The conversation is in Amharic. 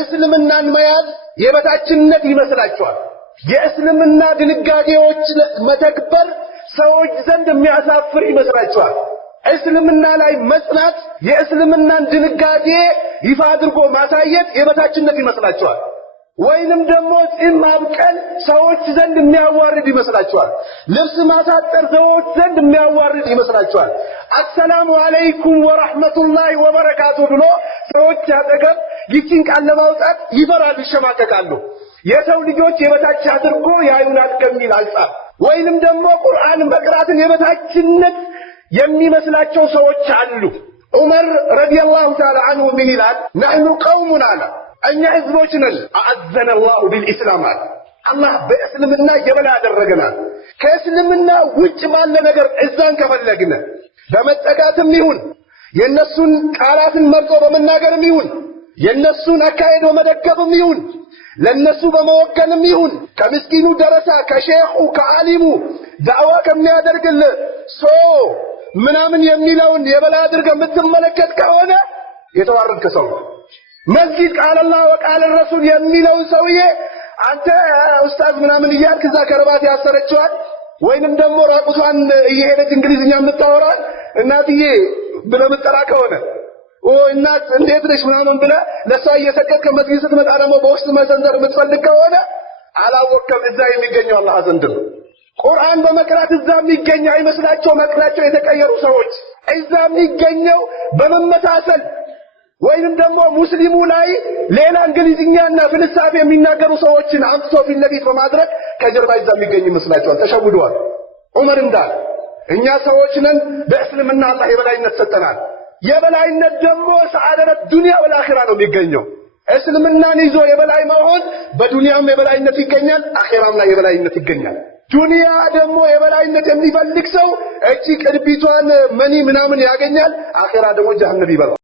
እስልምናን መያዝ የበታችነት ይመስላችኋል። የእስልምና ድንጋጌዎች መተግበር ሰዎች ዘንድ የሚያሳፍር ይመስላችኋል። እስልምና ላይ መጽናት የእስልምናን ድንጋጌ ይፋ አድርጎ ማሳየት የበታችነት ይመስላችኋል። ወይንም ደግሞ ጺም ማብቀል ሰዎች ዘንድ የሚያዋርድ ይመስላችኋል። ልብስ ማሳጠር ሰዎች ዘንድ የሚያዋርድ ይመስላችኋል። አሰላሙ አለይኩም ወራህመቱላሂ ወበረካቱ ብሎ ሰዎች ያጠገብ ይህችን ቃል ለማውጣት ይፈራሉ፣ ይሸማቀቃሉ። የሰው ልጆች የበታች አድርጎ ያዩናል ከሚል አንጻር ወይንም ደግሞ ቁርአን መቅራትን የበታችነት የሚመስላቸው ሰዎች አሉ። ዑመር ረዲየላሁ ተዓላ ዐንሁ ምን ይላል? ነህኑ ቀውሙን አለ እኛ ህዝቦች ነን። አዐዘነ አላሁ ቢልኢስላም አለ አላህ በእስልምና የበላይ አደረገናል። ከእስልምና ውጭ ባለ ነገር እዛን ከፈለግን በመጠጋትም ይሁን የነሱን ቃላትን መርጦ በመናገርም ይሁን የነሱን አካሄድ በመደገፍም ይሁን ለነሱ በመወከልም ይሁን ከምስኪኑ ደረሳ ከሼኹ ከዓሊሙ ዳዕዋ ከሚያደርግል ምናምን የሚለውን የበላይ አድርገህ የምትመለከት ከሆነ የተዋረድክ ሰው። መስጊድ ቃል አላህ ወቃል ረሱል የሚለውን ሰውዬ አንተ ኡስታዝ ምናምን እያልክ እዛ ከረባት ያሰረችዋል ወይንም ደግሞ ራቁቷን እየሄደች እንግሊዝኛ የምታወራል እናትዬ ብለህ የምትጠራ ከሆነ እናት እንዴት ነሽ ምናምን ብለህ ለሷ እየሰገድክ መስጊድ ስትመጣ ደግሞ በውስጥ መሰንዘር የምትፈልግ ከሆነ አላወቅም እዛ የሚገኘው አላህ ዘንድ ነው። ቁርአን በመቅራት እዛ የሚገኝ አይመስላቸው መቅራቸው የተቀየሩ ሰዎች እዛ የሚገኘው በመመሳሰል ወይንም ደግሞ ሙስሊሙ ላይ ሌላ እንግሊዝኛና ፍልስፍና የሚናገሩ ሰዎችን አምጥቶ ፊት ለፊት በማድረግ ከጀርባ እዛ የሚገኝ ይመስላቸዋል። ተሸውደዋል። ዑመር እንዳለ እኛ ሰዎች ነን፣ በእስልምና አላህ የበላይነት ሰጠናል። የበላይነት ደግሞ ሰዓደት ዱንያ ወልአኺራ ነው የሚገኘው። እስልምናን ይዞ የበላይ መሆን በዱንያም የበላይነት ይገኛል፣ አኺራም ላይ የበላይነት ይገኛል። ዱንያ ደግሞ የበላይነት የሚፈልግ ሰው እቺ ቅድቢቷን መኒ ምናምን ያገኛል፣ አኺራ ደግሞ ጀሃነም ይበላል።